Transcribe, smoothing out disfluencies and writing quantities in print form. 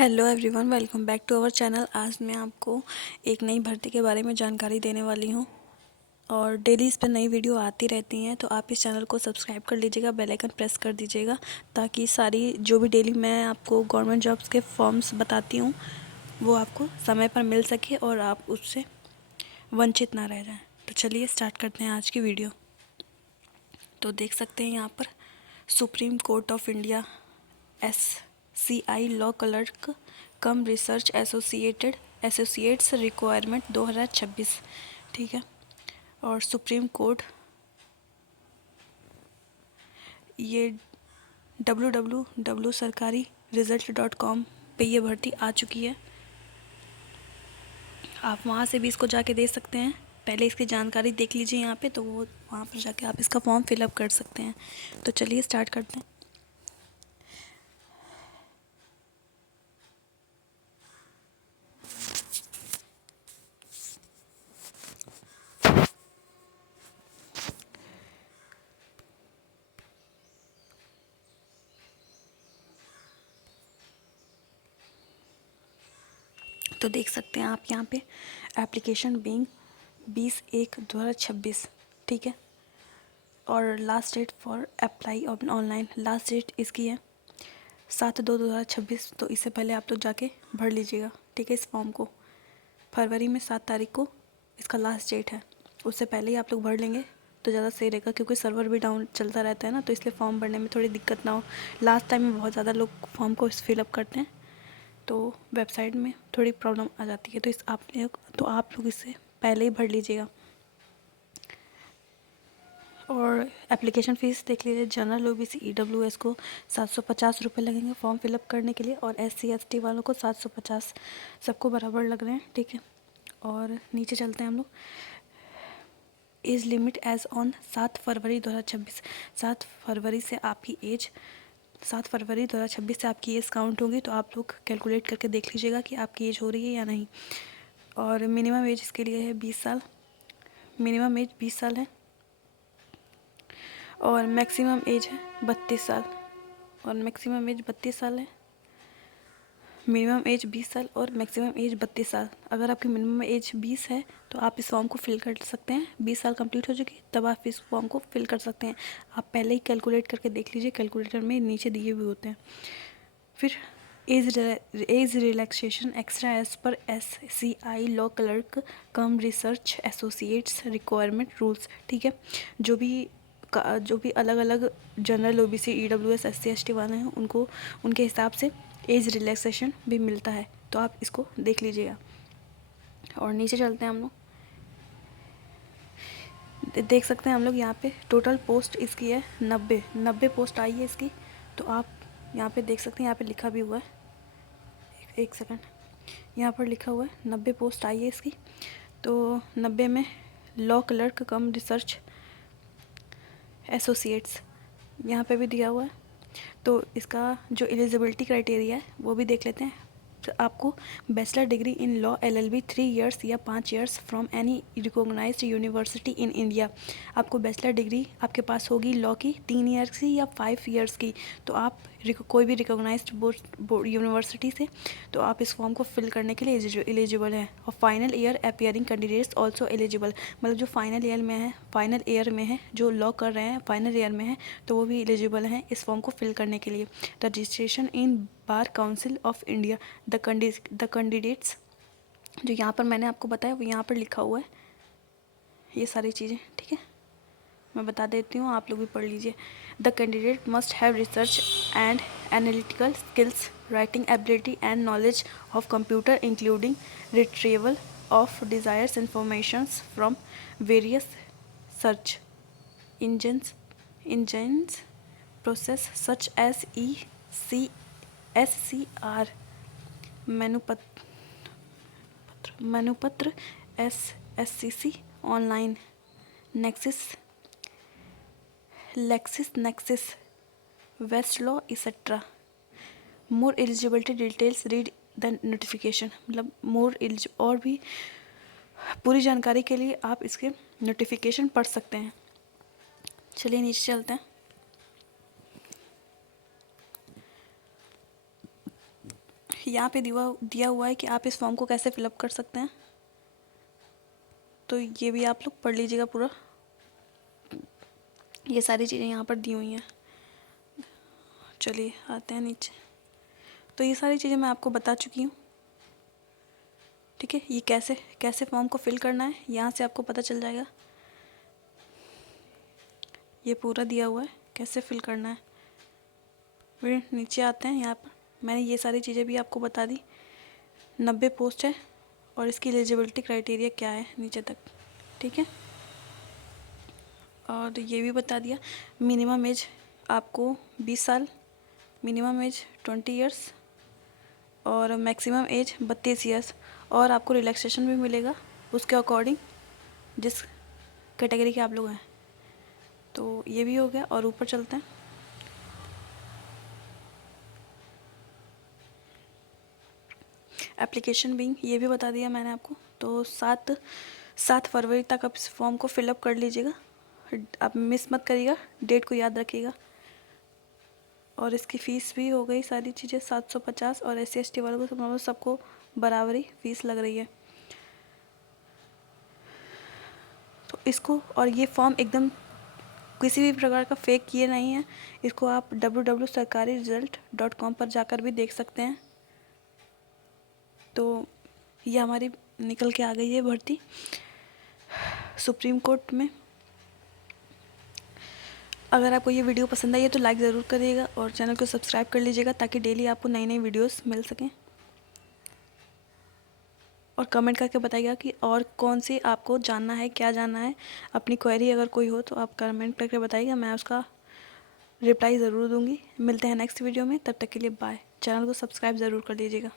Hello everyone, welcome back to our channel. आज मैं आपको एक नई भर्ती के बारे में जानकारी देने वाली हूँ और डेली इस पर नई वीडियो आती रहती हैं, तो आप इस चैनल को सब्सक्राइब कर लीजिएगा, बेल आइकन प्रेस कर दीजिएगा ताकि सारी जो भी डेली मैं आपको गवर्नमेंट जॉब्स के फॉर्म्स बताती हूँ वो आपको समय पर मिल सके और आप उससे वंचित ना रह जाएँ। तो चलिए स्टार्ट करते हैं आज की वीडियो। तो देख सकते हैं यहाँ पर supreme court of India SCI law clerk cum research associates requirement 2026, ठीक है। और सुप्रीम कोर्ट ये www सरकारी रिजल्ट.com पे ये भर्ती आ चुकी है। आप वहाँ से भी इसको जाके दे सकते हैं। पहले इसकी जानकारी देख लीजिए यहाँ पे, तो वो वहाँ पर जाके आप इसका फॉर्म फिलअप कर सकते हैं। तो चलिए स्टार्ट करते हैं। तो देख सकते हैं आप यहाँ पे एप्लीकेशन बीइंग 20/1/2026, ठीक है। और last date for apply online, last date इसकी है 7/2/2026। तो इससे पहले आप लोग जाके भर लीजिएगा, ठीक है। इस फॉर्म को फरवरी में 7 तारीख को इसका लास्ट डेट है। उससे पहले ही आप लोग भर लेंगे तो ज़्यादा सही रहेगा, क्योंकि सर्वर भी डाउन चलता रहता है ना, तो इसलिए फॉर्म भरने में थोड़ी दिक्कत ना हो। लास्ट टाइम में बहुत ज़्यादा लोग फॉर्म को फिलअप करते हैं तो वेबसाइट में थोड़ी प्रॉब्लम आ जाती है। तो आप लोग इससे पहले ही भर लीजिएगा। और एप्लीकेशन फ़ीस देख लीजिए। जनरल OBC EWS को 750 रुपये लगेंगे फॉर्म फिलअप करने के लिए, और SC ST वालों को 750, सबको बराबर लग रहे हैं, ठीक है। और नीचे चलते हैं हम लोग। एज लिमिट एज ऑन 7 फरवरी 2026। 7 फरवरी 2026 से आपकी एज काउंट होगी, तो आप लोग कैलकुलेट करके देख लीजिएगा कि आपकी एज हो रही है या नहीं। और मिनिमम एज इसके लिए है 20 साल, मिनिमम एज 20 साल है। और मैक्सिमम एज है 32 साल, और मैक्सिमम एज 32 साल है। मिनिमम एज 20 साल और मैक्सिमम एज 32 साल। अगर आपकी मिनिमम एज 20 है तो आप इस फॉर्म को फिल कर सकते हैं। 20 साल कंप्लीट हो चुकी तब आप इस फॉर्म को फिल कर सकते हैं। आप पहले ही कैलकुलेट करके देख लीजिए, कैलकुलेटर में नीचे दिए हुए होते हैं। फिर एज रिलैक्सेशन एक्स्ट्रा एज पर SCI law clerk cum research associates requirement rules, ठीक है। जो भी अलग अलग general OBC EWS SC ST वाले हैं उनको उनके हिसाब से एज रिलैक्सेशन भी मिलता है, तो आप इसको देख लीजिएगा। और नीचे चलते हैं हम लोग। देख सकते हैं हम लोग यहाँ पे टोटल पोस्ट इसकी है 90 पोस्ट आई है इसकी। तो आप यहाँ पे देख सकते हैं, यहाँ पे लिखा भी हुआ है, एक सेकंड, यहाँ पर लिखा हुआ है 90 पोस्ट आई है इसकी। तो 90 में law clerk cum research associates यहाँ पे भी दिया हुआ है। तो इसका जो एलिजिबिलिटी क्राइटेरिया है वो भी देख लेते हैं। तो आपको bachelor degree in law LLB 3 years या 5 years from any recognised university in India. आपको बैचलर डिग्री आपके पास होगी लॉ की 3 ईयर्स की या 5 इयर्स की, तो आप कोई भी रिकॉग्नाइज्ड बोर्ड यूनिवर्सिटी से, तो आप इस फॉर्म को फिल करने के लिए एलिजिबल हैं। और final year appearing candidates also eligible, मतलब जो फाइनल ईयर में है, जो लॉ कर रहे हैं फाइनल ईयर में है, तो वो भी एलिजिबल हैं इस फॉर्म को फिल करने के लिए। Registration in bar council of India, the candidates, जो यहाँ पर मैंने आपको बताया वो यहाँ पर लिखा हुआ है ये सारी चीज़ें, ठीक है। मैं बता देती हूँ, आप लोग भी पढ़ लीजिए। The candidate must have research and analytical skills, writing ability and knowledge of computer including retrieval of desires informations from various search engines process such as SCR Manupatra SCC online Lexis Westlaw etcetera. More eligibility details read the notification, मतलब और भी पूरी जानकारी के लिए आप इसके notification पढ़ सकते हैं। चलिए नीचे चलते हैं। यहाँ पे दिया हुआ है कि आप इस फॉर्म को कैसे फिलअप कर सकते हैं, तो ये भी आप लोग पढ़ लीजिएगा पूरा। ये सारी चीज़ें यहाँ पर दी हुई हैं। चलिए आते हैं नीचे। तो ये सारी चीज़ें मैं आपको बता चुकी हूँ, ठीक है। ये कैसे कैसे फॉर्म को फिल करना है यहाँ से आपको पता चल जाएगा। ये पूरा दिया हुआ है कैसे फिल करना है। फिर नीचे आते हैं, यहाँ पर मैंने ये सारी चीज़ें भी आपको बता दी। 90 पोस्ट है और इसकी एलिजिबिलिटी क्राइटेरिया क्या है नीचे तक, ठीक है। और ये भी बता दिया मिनिमम एज आपको 20 साल, मिनिमम एज 20 इयर्स और मैक्सिमम एज 32 इयर्स। और आपको रिलैक्सेशन भी मिलेगा उसके अकॉर्डिंग जिस कैटेगरी के आप लोग हैं। तो ये भी हो गया। और ऊपर चलते हैं। एप्लीकेशन बिंग ये भी बता दिया मैंने आपको। तो 7 फरवरी तक आप इस फॉर्म को फिलअप कर लीजिएगा। आप मिस मत करिएगा, डेट को याद रखिएगा। और इसकी फ़ीस भी हो गई सारी चीज़ें 750। और SC/ST वालों को सबको बराबरी फ़ीस लग रही है। तो इसको, और ये फॉर्म एकदम किसी भी प्रकार का फेक ये नहीं है। इसको आप www.sarkariresult.com पर जाकर भी देख सकते हैं। तो ये हमारी निकल के आ गई है भर्ती सुप्रीम कोर्ट में। अगर आपको ये वीडियो पसंद आई है तो लाइक ज़रूर करिएगा और चैनल को सब्सक्राइब कर लीजिएगा ताकि डेली आपको नई नई वीडियोस मिल सकें। और कमेंट करके बताइएगा कि और कौन सी आपको जानना है, क्या जानना है। अपनी क्वेरी अगर कोई हो तो आप कमेंट करके बताइएगा, मैं उसका रिप्लाई ज़रूर दूंगी। मिलते हैं नेक्स्ट वीडियो में, तब तक के लिए बाय। चैनल को सब्सक्राइब ज़रूर कर लीजिएगा।